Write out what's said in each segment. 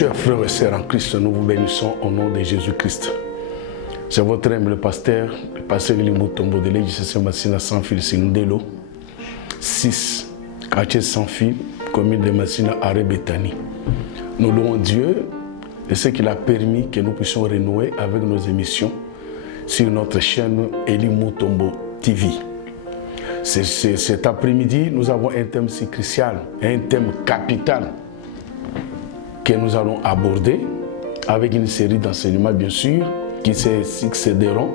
Chers frères et sœurs en Christ, nous vous bénissons au nom de Jésus-Christ. C'est votre humble pasteur, le pasteur Eli Mutombo de l'Église Massina sans fil Sindelo, 6, quartier sans fil, commune de Massina, Arrêt Béthanie. Nous louons Dieu de ce qu'il a permis que nous puissions renouer avec nos émissions sur notre chaîne Eli Mutombo TV. Cet après-midi, nous avons un thème si crucial, un thème capital que nous allons aborder avec une série d'enseignements, bien sûr, qui se succéderont.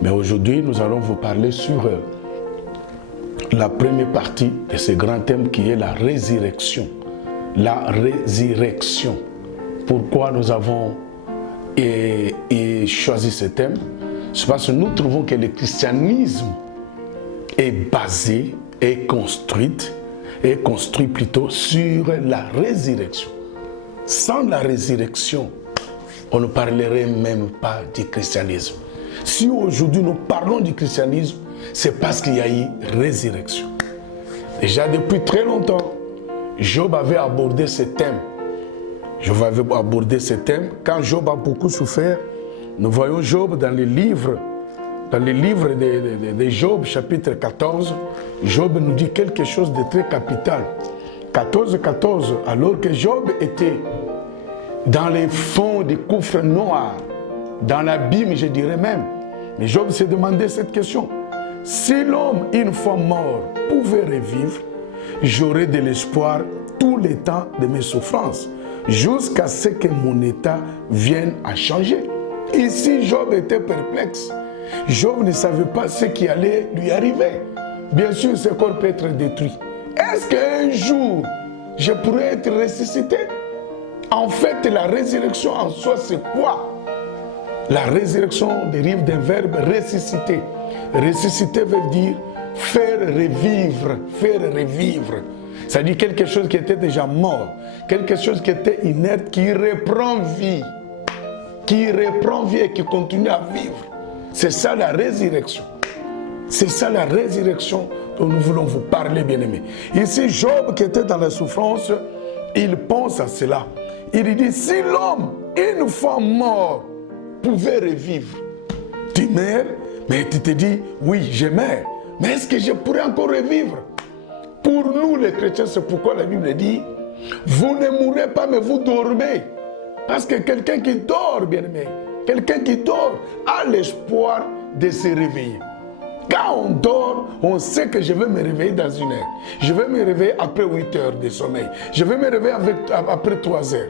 Mais aujourd'hui, nous allons vous parler sur la première partie de ce grand thème qui est la résurrection. La résurrection. Pourquoi nous avons choisi ce thème? C'est parce que nous trouvons que le christianisme est basé, est construit plutôt sur la résurrection. Sans la résurrection, on ne parlerait même pas du christianisme. Si aujourd'hui nous parlons du christianisme, c'est parce qu'il y a eu résurrection. Déjà depuis très longtemps, Job avait abordé ce thème. Job avait abordé ce thème. Quand Job a beaucoup souffert, nous voyons Job dans les livres de Job, chapitre 14. Job nous dit quelque chose de très capital. 14, alors que Job était dans les fonds des gouffres noirs, dans l'abîme, je dirais même. Mais Job s'est demandé cette question. Si l'homme, une fois mort, pouvait revivre, j'aurais de l'espoir tout le temps de mes souffrances, jusqu'à ce que mon état vienne à changer. Ici, Job était perplexe. Job ne savait pas ce qui allait lui arriver. Bien sûr, ce corps peut être détruit. Est-ce qu'un jour, je pourrais être ressuscité? En fait, la résurrection en soi, c'est quoi? La résurrection dérive d'un verbe ressusciter. Ressusciter veut dire faire revivre, faire revivre. C'est-à-dire quelque chose qui était déjà mort, quelque chose qui était inerte, qui reprend vie et qui continue à vivre. C'est ça la résurrection. C'est ça la résurrection dont nous voulons vous parler, bien-aimés. Ici, Job, qui était dans la souffrance, il pense à cela. Il dit, si l'homme, une fois mort, pouvait revivre, tu meurs, mais tu te dis, oui, je meurs, mais est-ce que je pourrais encore revivre? Pour nous, les chrétiens, c'est pourquoi la Bible dit, vous ne mourrez pas, mais vous dormez. Parce que quelqu'un qui dort, bien-aimé, quelqu'un qui dort a l'espoir de se réveiller. Quand on dort, on sait que je vais me réveiller dans 1 heure. Je vais me réveiller après 8 heures de sommeil. Je vais me réveiller après 3 heures.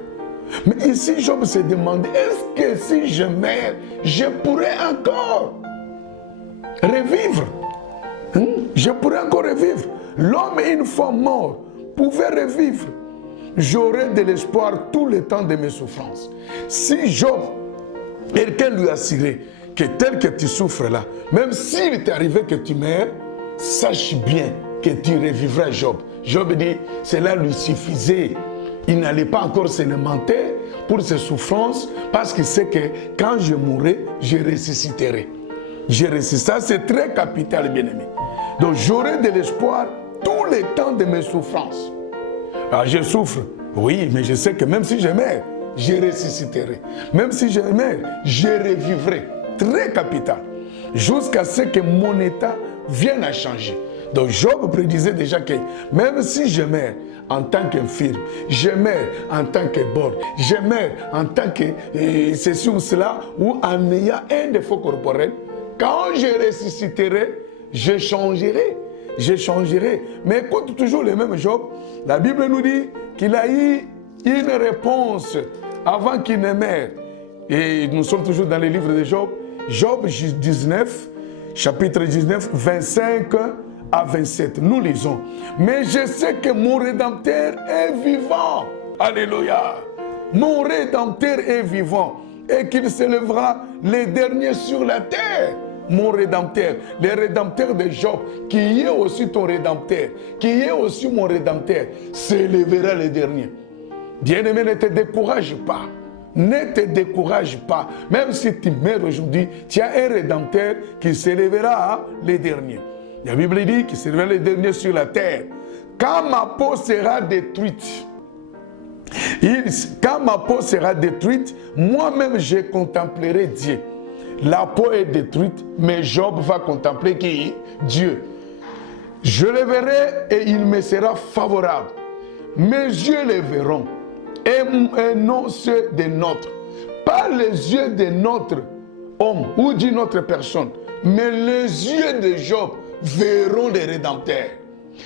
Mais ici, Job se demande, est-ce que si je meurs, je pourrais encore revivre? Je pourrais encore revivre. L'homme, une fois mort, pouvait revivre. J'aurais de l'espoir tout le temps de mes souffrances. Si Job, quelqu'un lui assurait que tel que tu souffres là, même s'il t'est arrivé que tu meurs, sache bien que tu revivras, Job. Job dit, cela lui suffisait. Il n'allait pas encore se lamenter pour ses souffrances parce qu'il sait que quand je mourrai, je ressusciterai. Ça, c'est très capital, bien-aimé. Donc, j'aurai de l'espoir tout le temps de mes souffrances. Alors, je souffre, oui, mais je sais que même si je meurs, je ressusciterai. Même si je meurs, je revivrai. Très capital. Jusqu'à ce que mon état vienne à changer. Donc Job prédisait déjà que même si je meurs en tant qu'infirme, je meurs en tant que borgne, je meurs en tant que ceci ou cela, ou en ayant un défaut corporel, quand je ressusciterai, je changerai. Je changerai. Mais écoute toujours le même Job. La Bible nous dit qu'il a eu une réponse avant qu'il ne meure. Et nous sommes toujours dans les livres de Job. Job 19, chapitre 19, 25 à 27. Nous lisons. Mais je sais que mon Rédempteur est vivant. Alléluia. Mon Rédempteur est vivant et qu'il s'élèvera les derniers sur la terre. Mon Rédempteur, le Rédempteur de Job, qui est aussi ton Rédempteur, qui est aussi mon Rédempteur, s'élèvera les derniers. Bien-aimé, ne te décourage pas. Ne te décourage pas. Même si tu meurs aujourd'hui, tu as un Rédempteur qui s'élèvera les derniers. La Bible dit qu'il s'élèvera les derniers sur la terre. Quand ma peau sera détruite, Quand ma peau sera détruite, moi-même je contemplerai Dieu. La peau est détruite, mais Job va contempler qui? Dieu. Je le verrai et il me sera favorable. Mes yeux le verront et non ceux des nôtres. Pas les yeux de notre homme ou d'une autre personne, mais les yeux de Job verront les rédempteurs.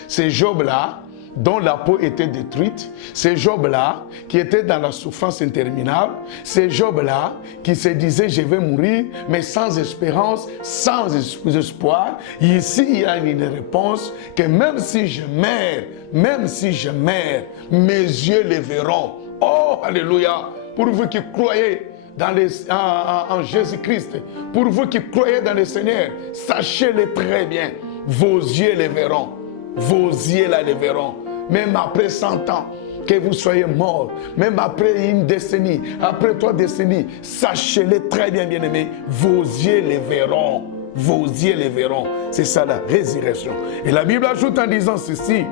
C'est Job-là dont la peau était détruite, c'est Job-là qui était dans la souffrance interminable, c'est Job-là qui se disait je vais mourir, mais sans espérance, sans espoir. Ici, il y a une réponse que même si je meurs, mes yeux les verront. Oh, alléluia! Pour vous qui croyez en Jésus-Christ, pour vous qui croyez dans le Seigneur, sachez-le très bien, vos yeux les verront. Vos yeux là les verront. Même après 100 ans, que vous soyez mort, même après une décennie, après 3 décennies, sachez-le très bien, bien-aimés, vos yeux les verront. Vos yeux les verront. C'est ça la résurrection. Et la Bible ajoute en disant ceci: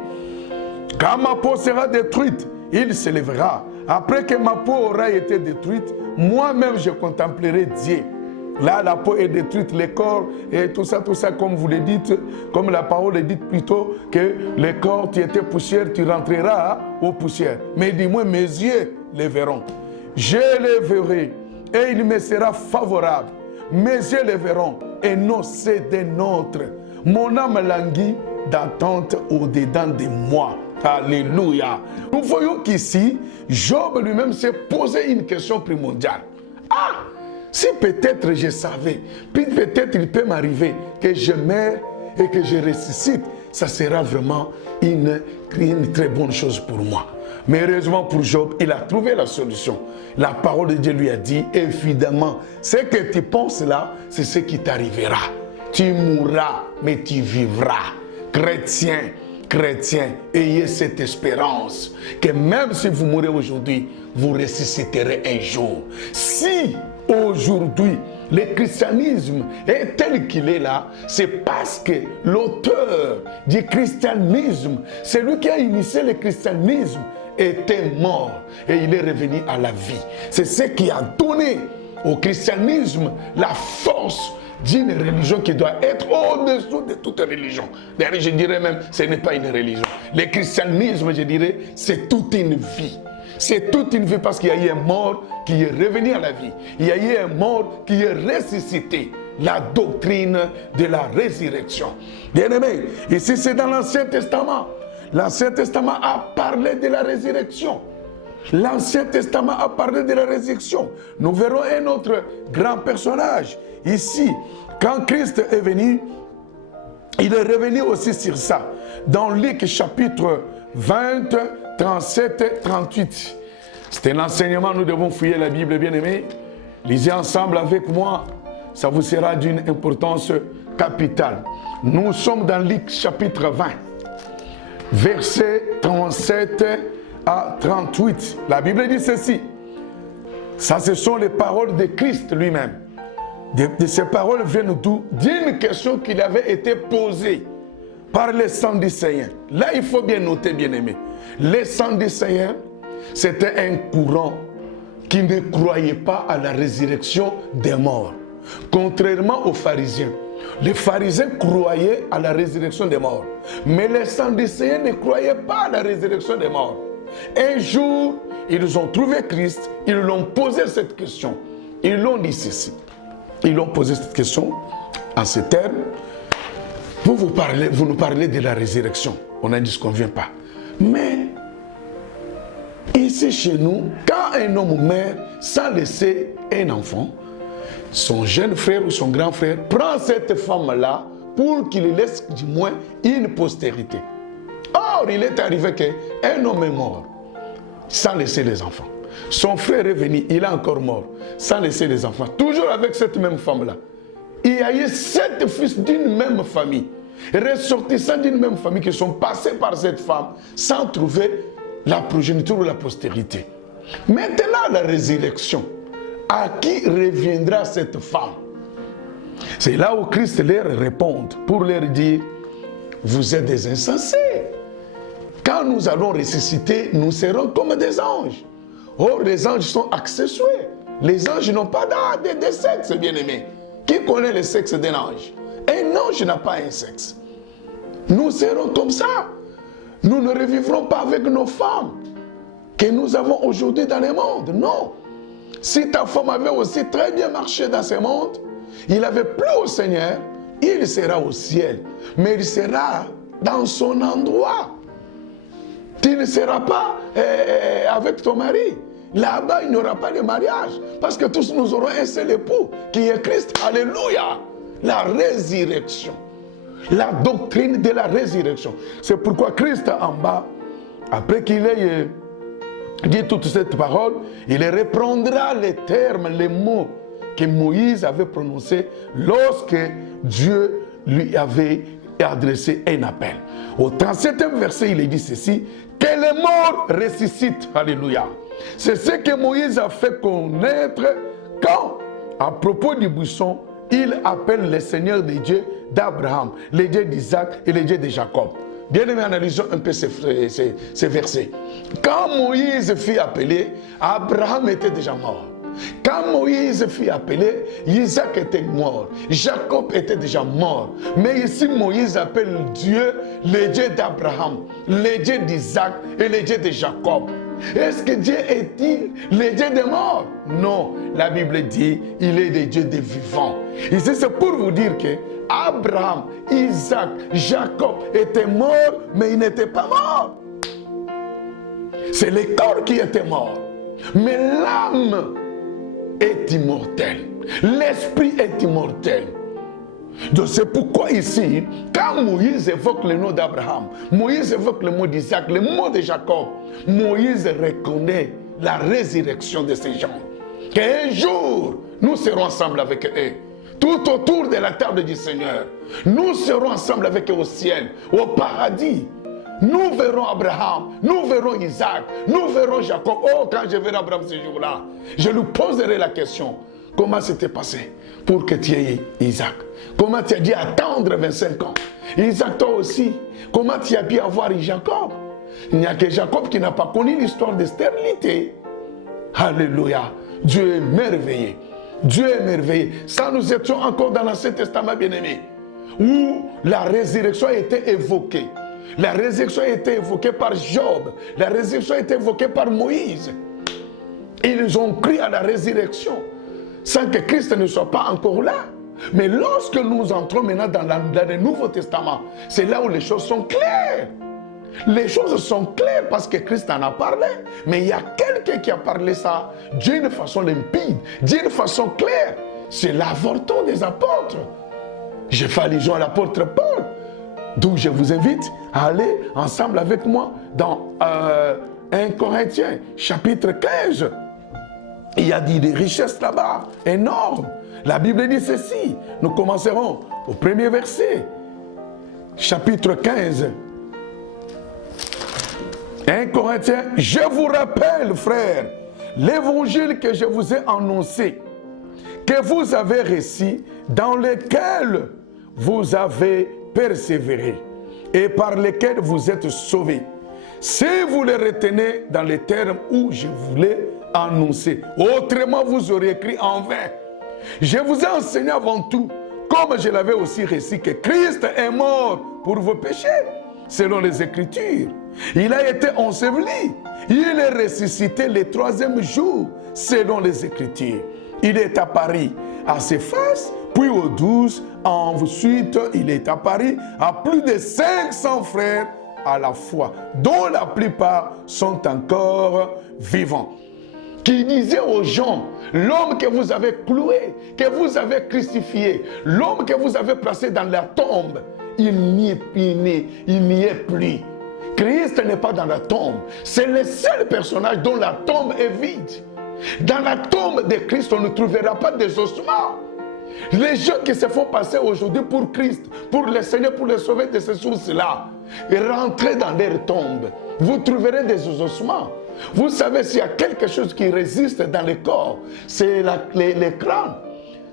quand ma peau sera détruite, il se lèvera. Après que ma peau aura été détruite, moi-même je contemplerai Dieu. Là, la peau est détruite, le corps et tout ça, comme vous le dites, comme la parole est dite plutôt, que le corps, tu étais poussière, tu rentreras aux poussières. Mais dis-moi, mes yeux les verront. Je les verrai et il me sera favorable. Mes yeux les verront et non c'est des nôtres. Mon âme languit d'attente au-dedans de moi. Alléluia. Nous voyons qu'ici, Job lui-même s'est posé une question primordiale. Ah! Si peut-être je savais, puis peut-être il peut m'arriver que je meure et que je ressuscite, ça sera vraiment une très bonne chose pour moi. Mais heureusement pour Job, il a trouvé la solution. La parole de Dieu lui a dit, évidemment, ce que tu penses là, c'est ce qui t'arrivera. Tu mourras, mais tu vivras. Chrétiens, ayez cette espérance que même si vous mourrez aujourd'hui, vous ressusciterez un jour. Si aujourd'hui, le christianisme est tel qu'il est là, c'est parce que l'auteur du christianisme, celui qui a initié le christianisme, était mort et il est revenu à la vie. C'est ce qui a donné au christianisme la force d'une religion qui doit être au-dessous de toute religion. D'ailleurs, je dirais même, ce n'est pas une religion. Le christianisme, je dirais, c'est toute une vie. C'est toute une vie parce qu'il y a eu un mort qui est revenu à la vie. Il y a eu un mort qui est ressuscité. La doctrine de la résurrection. Bien-aimés, ici c'est dans l'Ancien Testament. L'Ancien Testament a parlé de la résurrection. L'Ancien Testament a parlé de la résurrection. Nous verrons un autre grand personnage. Ici, quand Christ est venu, il est revenu aussi sur ça. Dans Luc chapitre 20, 37, 38. C'est un enseignement, nous devons fouiller la Bible, bien-aimés. Lisez ensemble avec moi, ça vous sera d'une importance capitale. Nous sommes dans Luc chapitre 20, versets 37 à 38. La Bible dit ceci. Ça, ce sont les paroles de Christ lui-même. De ces paroles viennent d'une question qui lui avait été posée par les Sadducéens. Là, il faut bien noter, bien-aimés. Les Sadducéens, c'était un courant qui ne croyait pas à la résurrection des morts. Contrairement aux pharisiens. Les pharisiens croyaient à la résurrection des morts. Mais les Sadducéens ne croyaient pas à la résurrection des morts. Un jour, ils ont trouvé Christ, ils lui ont posé cette question. Ils l'ont dit ceci. Ils l'ont posé cette question en ces termes. Vous nous parlez de la résurrection. On a dit ce qu'on ne vient pas. Mais ici chez nous, quand un homme meurt sans laisser un enfant, son jeune frère ou son grand frère prend cette femme-là pour qu'il laisse du moins une postérité. Or, il est arrivé qu'un homme est mort sans laisser les enfants. Son frère est venu, il est encore mort sans laisser les enfants. Toujours avec cette même femme-là. Il y a eu 7 fils d'une même famille, ressortissants d'une même famille, qui sont passés par cette femme sans trouver la progéniture ou la postérité. Maintenant, la résurrection. À qui reviendra cette femme? C'est là où Christ leur répond pour leur dire, vous êtes des insensés. Quand nous allons ressusciter, nous serons comme des anges. Or, les anges sont accessoires. Les anges n'ont pas de sexe, bien-aimé. Qui connaît le sexe d'un ange? Un ange n'a pas un sexe. Nous serons comme ça. Nous ne revivrons pas avec nos femmes que nous avons aujourd'hui dans le monde. Non. Si ta femme avait aussi très bien marché dans ce monde, il n'avait plus au Seigneur, il sera au ciel. Mais il sera dans son endroit. Tu ne seras pas avec ton mari. Là-bas, il n'y aura pas de mariage. Parce que tous nous aurons un seul époux, qui est Christ. Alléluia. La résurrection. La doctrine de la résurrection. C'est pourquoi Christ en bas, après qu'il ait dit toute cette parole, il reprendra les termes, les mots que Moïse avait prononcés lorsque Dieu lui avait adressé un appel. Au 37e verset, il est dit ceci, que les morts ressuscitent. Alléluia. C'est ce que Moïse a fait connaître quand, à propos du buisson, il appelle le Seigneur des dieux d'Abraham, les dieux d'Isaac et les dieux de Jacob. Bien aimé, analysons un peu ces versets. Quand Moïse fut appelé, Abraham était déjà mort. Quand Moïse fut appelé, Isaac était mort. Jacob était déjà mort. Mais ici, Moïse appelle Dieu, le Dieu d'Abraham, le Dieu d'Isaac et le Dieu de Jacob. Est-ce que Dieu est-il le Dieu des morts? Non, la Bible dit il est le Dieu des vivants. Ici, c'est pour vous dire que Abraham, Isaac, Jacob étaient morts, mais ils n'étaient pas morts. C'est le corps qui était mort. Mais l'âme est immortelle. L'esprit est immortel. Donc c'est pourquoi ici, quand Moïse évoque le nom d'Abraham, Moïse évoque le mot d'Isaac, le mot de Jacob, Moïse reconnaît la résurrection de ces gens. Qu'un jour, nous serons ensemble avec eux. Tout autour de la table du Seigneur. Nous serons ensemble avec eux au ciel, au paradis. Nous verrons Abraham, nous verrons Isaac, nous verrons Jacob. Oh, quand je verrai Abraham ce jour-là, je lui poserai la question. Comment c'était passé pour que tu aies Isaac? Comment tu as dû attendre 25 ans? Isaac, toi aussi, comment tu as pu avoir Jacob? Il n'y a que Jacob qui n'a pas connu l'histoire de stérilité. Alléluia. Dieu est merveilleux. Dieu est merveilleux. Ça, nous étions encore dans l'Ancien Testament, bien-aimé, où la résurrection a été évoquée. La résurrection a été évoquée par Job. La résurrection a été évoquée par Moïse. Ils ont cru à la résurrection sans que Christ ne soit pas encore là. Mais lorsque nous entrons maintenant dans le Nouveau Testament, c'est là où les choses sont claires. Les choses sont claires parce que Christ en a parlé. Mais il y a quelqu'un qui a parlé ça d'une façon limpide, d'une façon claire. C'est l'avorton des apôtres. J'ai fait allusion à l'apôtre Paul. D'où je vous invite à aller ensemble avec moi dans 1 Corinthiens, chapitre 15. Il y a des richesses là-bas, énormes. La Bible dit ceci. Nous commencerons au premier verset. Chapitre 15. 1 Corinthiens, je vous rappelle, frères, l'évangile que je vous ai annoncé, que vous avez reçu, dans lequel vous avez persévéré et par lequel vous êtes sauvés. Si vous le retenez dans les termes où je vous l'ai annoncé, autrement vous auriez écrit en vain. Je vous ai enseigné avant tout, comme je l'avais aussi reçu, que Christ est mort pour vos péchés, selon les Écritures. Il a été enseveli. Il est ressuscité le 3e jour, selon les Écritures. Il est apparu à Céphas, puis aux 12. Ensuite, il est apparu à plus de 500 frères à la fois, dont la plupart sont encore vivants. Qui disait aux gens, l'homme que vous avez cloué, que vous avez crucifié, l'homme que vous avez placé dans la tombe, il n'y est plus. Christ n'est pas dans la tombe. C'est le seul personnage dont la tombe est vide. Dans la tombe de Christ, on ne trouvera pas des ossements. Les gens qui se font passer aujourd'hui pour Christ, pour le Seigneur, pour les sauver de ces sources-là, rentrez dans leur tombe. Vous trouverez des ossements. Vous savez, s'il y a quelque chose qui résiste dans le corps, c'est les crânes.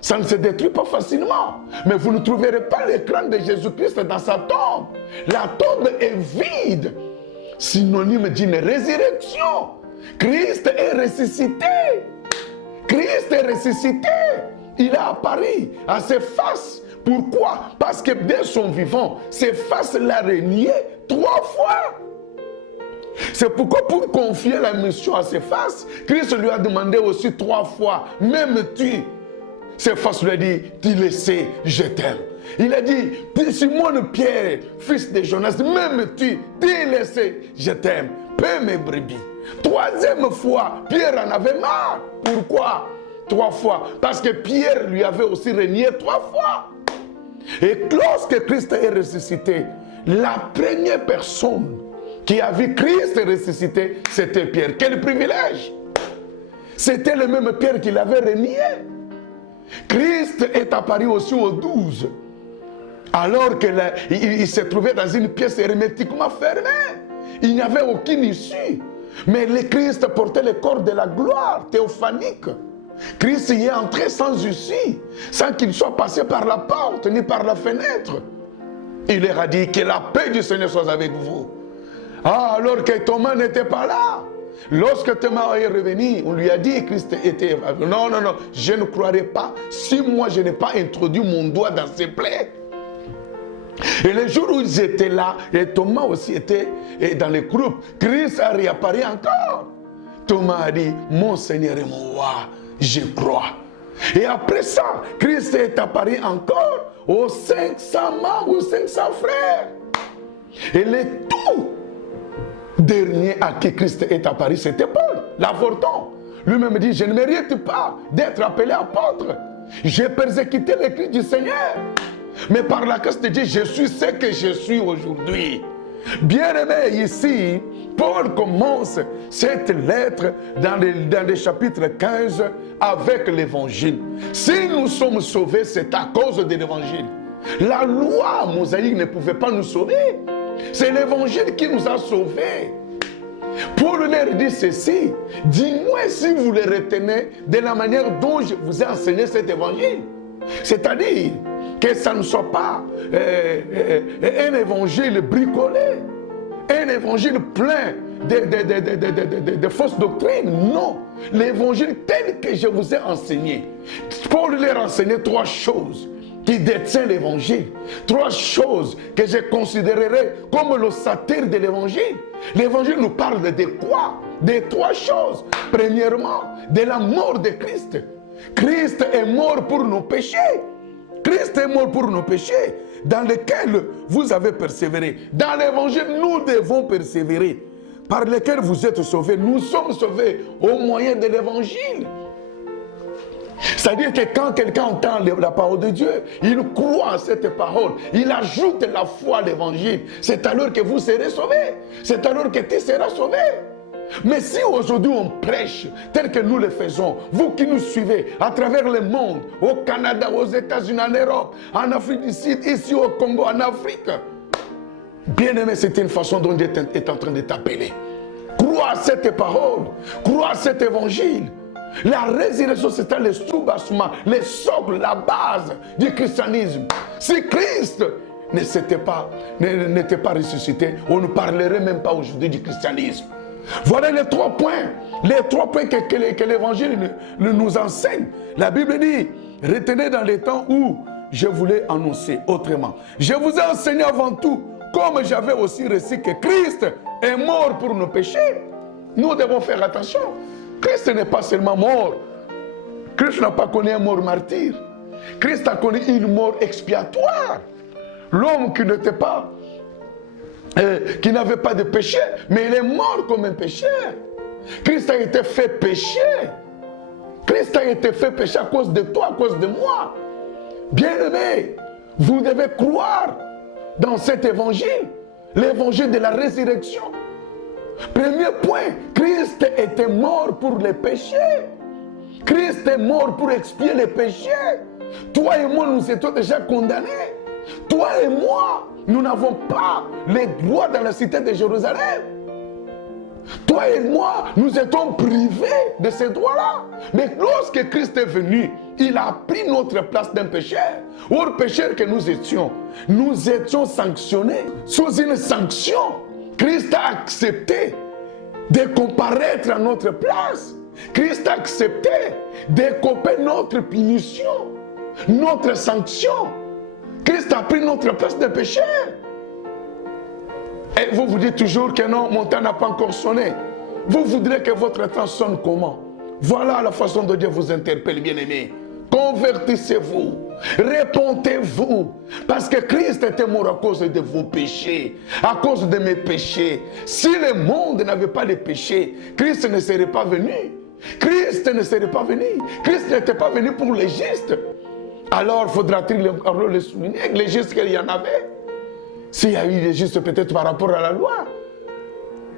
Ça ne se détruit pas facilement. Mais vous ne trouverez pas le crâne de Jésus-Christ dans sa tombe. La tombe est vide. Synonyme d'une résurrection. Christ est ressuscité. Christ est ressuscité. Il a apparu à ses faces. Pourquoi? Parce que dès son vivant, ses faces l'a renié 3 fois. C'est pourquoi pour confier la mission à ses faces, Christ lui a demandé aussi 3 fois, m'aimes-tu? Ses faces lui a dit, tu le sais, je t'aime. Il a dit, Simon Pierre, fils de Jonas, m'aimes-tu? Tu le sais, je t'aime. Paix mes brebis. 3e fois, Pierre en avait marre. Pourquoi? 3 fois. Parce que Pierre lui avait aussi renié 3 fois. Et lorsque Christ est ressuscité, la première personne qui a vu Christ ressuscité, c'était Pierre. Quel privilège! C'était le même Pierre qui l'avait renié. Christ est apparu aussi aux 12. Alors qu'il se trouvait dans une pièce hermétiquement fermée. Il n'y avait aucune issue. Mais le Christ portait le corps de la gloire théophanique. Christ y est entré sans issue, sans qu'il soit passé par la porte ni par la fenêtre. Il leur a dit que la paix du Seigneur soit avec vous. Ah, alors que Thomas n'était pas là. Lorsque Thomas est revenu, on lui a dit que Christ était... Non, non, non, je ne croirais pas si moi je n'ai pas introduit mon doigt dans ses plaies. Et le jour où ils étaient là, et Thomas aussi était dans le groupe, Christ a réapparu encore. Thomas a dit, mon Seigneur et mon roi, je crois. Et après ça, Christ est apparu encore aux 500 membres, aux 500 frères. Et le tout dernier à qui Christ est apparu, c'était Paul, l'avorton. Lui-même dit, je ne mérite pas d'être appelé apôtre. J'ai persécuté le Christ du Seigneur. Mais par la grâce de Dieu, je suis ce que je suis aujourd'hui. Bien-aimé, ici, Paul commence cette lettre dans le chapitre 15 avec l'évangile. Si nous sommes sauvés, c'est à cause de l'évangile. La loi mosaïque ne pouvait pas nous sauver. C'est l'évangile qui nous a sauvés. Paul leur dit ceci, dis-moi si vous le retenez de la manière dont je vous ai enseigné cet évangile. C'est-à-dire que ça ne soit pas un évangile bricolé, un évangile plein de fausses doctrines. Non, l'évangile tel que je vous ai enseigné. Paul leur a enseigné 3 choses qui détient l'évangile. 3 choses que je considérerais comme le satire de l'évangile. L'évangile nous parle de quoi? De 3 choses. Premièrement, de la mort de Christ. Christ est mort pour nos péchés. Christ est mort pour nos péchés, dans lesquels vous avez persévéré. Dans l'évangile, nous devons persévérer. Par lesquels vous êtes sauvés. Nous sommes sauvés au moyen de l'évangile. C'est-à-dire que quand quelqu'un entend la parole de Dieu, il croit à cette parole, il ajoute la foi à l'évangile. C'est alors que vous serez sauvés. C'est alors que tu seras sauvé. Mais si aujourd'hui on prêche tel que nous le faisons, vous qui nous suivez à travers le monde, au Canada, aux États-Unis, en Europe, en Afrique du Sud, ici au Congo, en Afrique, bien aimé, c'est une façon dont Dieu est en train de t'appeler. Crois à cette parole, crois à cet évangile. La résurrection, c'est le soubassement, le socle, la base du christianisme. Si Christ n'était pas ressuscité, on ne parlerait même pas aujourd'hui du christianisme. Voilà les 3 points. Les 3 points que l'évangile nous enseigne. La Bible dit, retenez dans les temps où je voulais annoncer autrement. Je vous ai enseigné avant tout, comme j'avais aussi reçu que Christ est mort pour nos péchés. Nous devons faire attention. Christ n'est pas seulement mort. Christ n'a pas connu un mort martyr. Christ a connu une mort expiatoire. L'homme qui n'était pas... qui n'avait pas de péché, mais il est mort comme un pécheur. Christ a été fait péché. Christ a été fait péché à cause de toi, à cause de moi. Bien-aimé, vous devez croire dans cet évangile, l'évangile de la résurrection. Premier point, Christ était mort pour les péchés. Christ est mort pour expier les péchés. Toi et moi, nous étions déjà condamnés. Toi et moi, nous n'avons pas les droits dans la cité de Jérusalem. Toi et moi, nous étions privés de ces droits-là. Mais lorsque Christ est venu, il a pris notre place d'un pécheur. Or, pécheurs que nous étions sanctionnés sous une sanction. Christ a accepté de comparaître à notre place. Christ a accepté d'écoper notre punition, notre sanction. Christ a pris notre place de péché. Et vous vous dites toujours que non, mon temps n'a pas encore sonné. Vous voudrez que votre temps sonne comment? Voilà la façon dont Dieu vous interpelle, bien-aimés. Convertissez-vous, répentez-vous, parce que Christ était mort à cause de vos péchés, à cause de mes péchés. Si le monde n'avait pas de péché, Christ ne serait pas venu. Christ ne serait pas venu. Christ n'était pas venu pour les justes. Alors faudra-t-il le souligner, les justes qu'il y en avait. S'il y a eu des justes peut-être par rapport à la loi.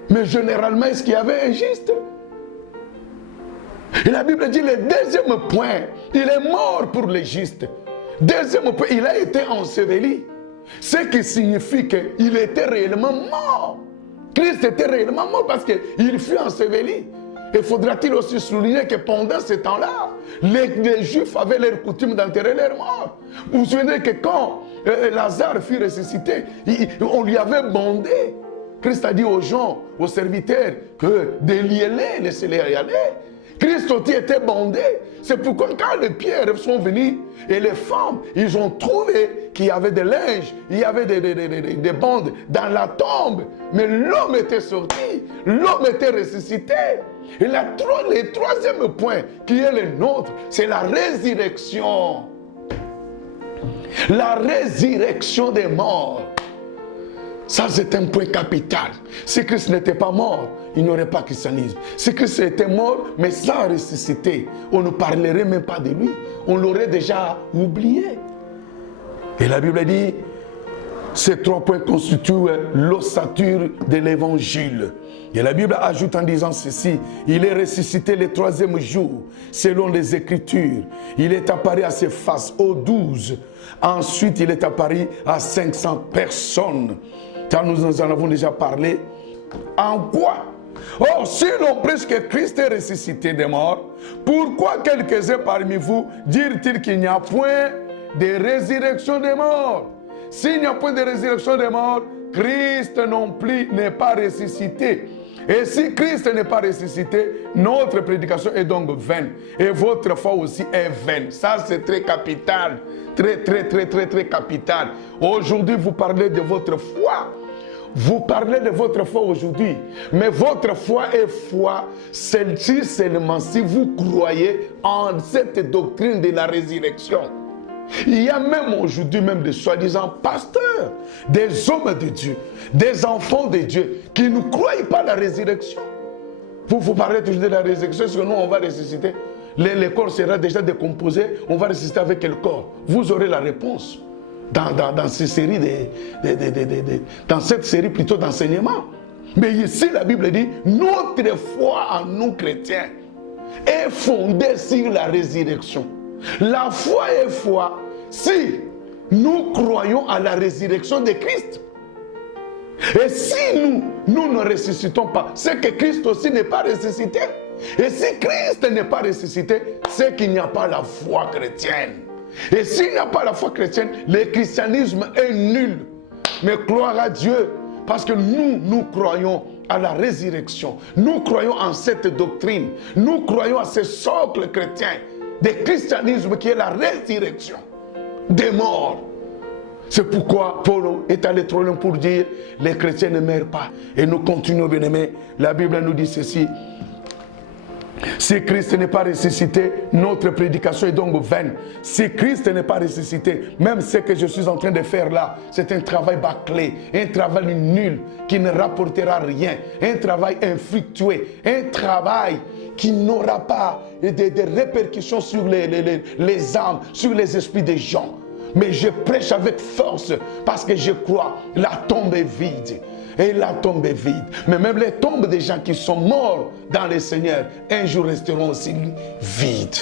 Mais généralement, est-ce qu'il y avait un juste? Et la Bible dit le deuxième point, il est mort pour les justes. Deuxième point, il a été enseveli. Ce qui signifie qu'il était réellement mort. Christ était réellement mort parce qu'il fut enseveli. Et faudra-t-il aussi souligner que pendant ce temps-là, les Juifs avaient leur coutume d'enterrer leurs morts. Vous vous souvenez que quand Lazare fut ressuscité, on lui avait bandé. Christ a dit aux gens, aux serviteurs, que déliez-les, laissez-les y aller. Christ aussi était bandé. C'est pourquoi quand les pierres sont venues et les femmes, ils ont trouvé qu'il y avait des linges, il y avait des bandes dans la tombe. Mais l'homme était sorti, l'homme était ressuscité. Et le troisième point qui est le nôtre, c'est la résurrection. La résurrection des morts. Ça, c'est un point capital. Si Christ n'était pas mort, il n'y aurait pas de christianisme. Si Christ était mort, mais sans ressusciter, on ne parlerait même pas de lui. On l'aurait déjà oublié. Et la Bible dit, ces trois points constituent l'ossature de l'évangile. Et la Bible ajoute en disant ceci, il est ressuscité le troisième jour, selon les Écritures. Il est apparu à ses faces, aux 12. Ensuite, il est apparu à 500 personnes. Car nous en avons déjà parlé. En quoi? Or, si l'on prêche que Christ est ressuscité des morts, pourquoi quelques-uns parmi vous dirent-ils qu'il n'y a point de résurrection des morts? S'il n'y a point de résurrection des morts, Christ non plus n'est pas ressuscité. Et si Christ n'est pas ressuscité, notre prédication est donc vaine. Et votre foi aussi est vaine. Ça, c'est très capital. Très capital. Aujourd'hui, vous parlez de votre foi. Vous parlez de votre foi aujourd'hui. Mais votre foi est foi, celle-ci seulement si vous croyez en cette doctrine de la résurrection. Il y a même aujourd'hui même des soi-disant pasteurs, des hommes de Dieu, des enfants de Dieu qui ne croient pas à la résurrection. Vous parlez toujours de la résurrection, est-ce que nous on va ressusciter? Le corps sera déjà décomposé, on va ressusciter avec quel corps? Vous aurez la réponse dans ces séries dans cette série plutôt d'enseignement. Mais ici la Bible dit, notre foi en nous chrétiens est fondée sur la résurrection. La foi est foi si nous croyons à la résurrection de Christ. Et si nous ne ressuscitons pas, c'est que Christ aussi n'est pas ressuscité. Et si Christ n'est pas ressuscité, c'est qu'il n'y a pas la foi chrétienne. Et s'il n'y a pas la foi chrétienne, le christianisme est nul. Mais gloire à Dieu, parce que nous croyons à la résurrection. Nous croyons en cette doctrine. Nous croyons à ce socle chrétien de christianisme qui est la résurrection des morts. C'est pourquoi Paul est allé trop loin pour dire les chrétiens ne meurent pas. Et nous continuons, bien aimés. La Bible nous dit ceci. Si Christ n'est pas ressuscité, notre prédication est donc vaine. Si Christ n'est pas ressuscité, même ce que je suis en train de faire là, c'est un travail bâclé, un travail nul qui ne rapportera rien, un travail infructueux, un travail qui n'aura pas de répercussions sur les âmes, sur les esprits des gens. Mais je prêche avec force parce que je crois, la tombe est vide. Et la tombe est vide. Mais même les tombes des gens qui sont morts dans le Seigneur, un jour resteront aussi vides.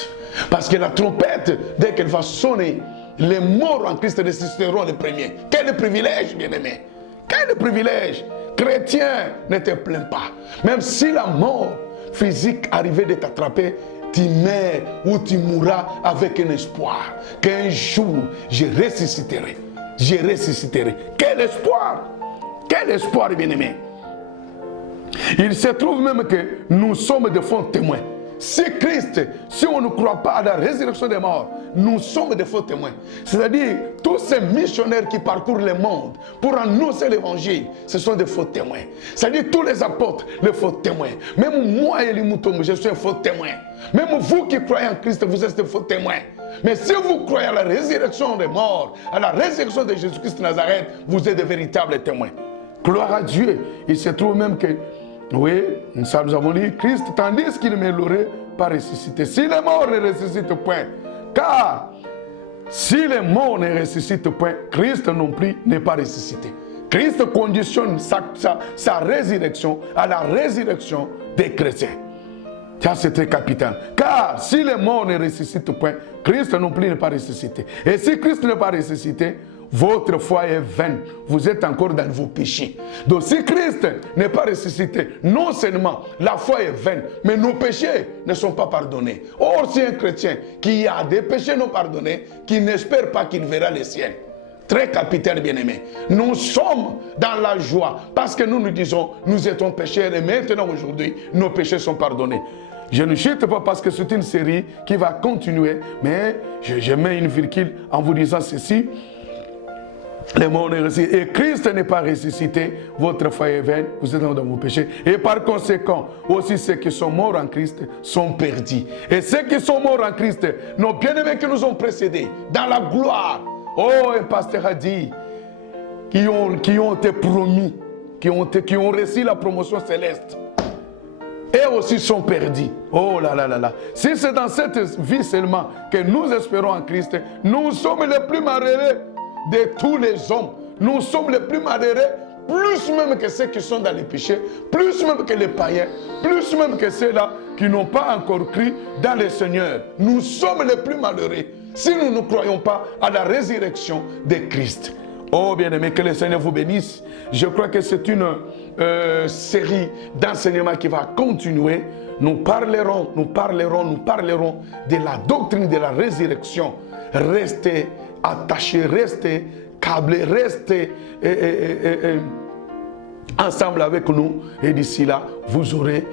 Parce que la trompette, dès qu'elle va sonner, les morts en Christ ressusciteront les premiers. Quel privilège, bien-aimé! Quel privilège! Chrétien, ne te plains pas. Même si la mort physique arrivait de t'attraper, tu meurs ou tu mourras avec un espoir. Qu'un jour, je ressusciterai. Je ressusciterai. Quel espoir! Quel espoir, bien-aimé! Il se trouve même que nous sommes de faux témoins. Si Christ, si on ne croit pas à la résurrection des morts, nous sommes de faux témoins. C'est-à-dire, tous ces missionnaires qui parcourent le monde pour annoncer l'évangile, ce sont des faux témoins. C'est-à-dire, tous les apôtres, les faux témoins. Même moi, Elie Mutombo, je suis un faux témoin. Même vous qui croyez en Christ, vous êtes des faux témoins. Mais si vous croyez à la résurrection des morts, à la résurrection de Jésus-Christ de Nazareth, vous êtes de véritables témoins. Gloire à Dieu. Il se trouve même que, oui, ça nous avons dit, Christ, tandis qu'il ne l'aurait pas ressuscité. Si les morts ne ressuscitent point, car si les morts ne ressuscitent point, Christ non plus n'est pas ressuscité. Christ conditionne sa résurrection à la résurrection des chrétiens. Ça, c'est très capital. Car si les morts ne ressuscitent point, Christ non plus n'est pas ressuscité. Et si Christ n'est pas ressuscité, votre foi est vaine. Vous êtes encore dans vos péchés. Donc si Christ n'est pas ressuscité, non seulement la foi est vaine, mais nos péchés ne sont pas pardonnés. Or, si un chrétien qui a des péchés non pardonnés, qui n'espère pas qu'il verra les siens, très capital bien-aimé, nous sommes dans la joie parce que nous nous disons, nous étions pécheurs et maintenant aujourd'hui, nos péchés sont pardonnés. Je ne chute pas parce que c'est une série qui va continuer, mais je mets une virgule en vous disant ceci. Les morts ne ressuscitent. Et Christ n'est pas ressuscité, votre foi est vaine, vous êtes dans vos péchés. Et par conséquent, aussi ceux qui sont morts en Christ sont perdus. Et ceux qui sont morts en Christ, nos bien-aimés qui nous ont précédés, dans la gloire. Oh, un pasteur a dit, qui ont été promis, qui ont reçu la promotion céleste. Et aussi sont perdus. Oh là là là là. Si c'est dans cette vie seulement que nous espérons en Christ, nous sommes les plus malheureux de tous les hommes. Nous sommes les plus malheureux, plus même que ceux qui sont dans les péchés, plus même que les païens, plus même que ceux-là qui n'ont pas encore cru dans le Seigneur. Nous sommes les plus malheureux si nous ne croyons pas à la résurrection de Christ. Oh bien-aimé, que le Seigneur vous bénisse. Je crois que c'est une série d'enseignements qui va continuer. Nous parlerons de la doctrine de la résurrection. Restez attachés, restez câblés, restez ensemble avec nous. Et d'ici là, vous aurez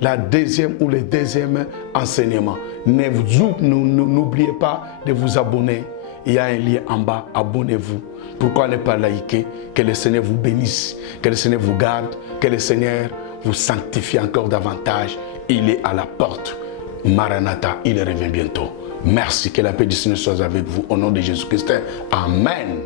la deuxième ou le deuxième enseignement. N'oubliez pas de vous abonner. Il y a un lien en bas, abonnez-vous. Pourquoi ne pas liker? Que le Seigneur vous bénisse, que le Seigneur vous garde, que le Seigneur vous sanctifie encore davantage. Il est à la porte. Maranatha, il revient bientôt. Merci, que la paix du Seigneur soit avec vous. Au nom de Jésus-Christ. Amen.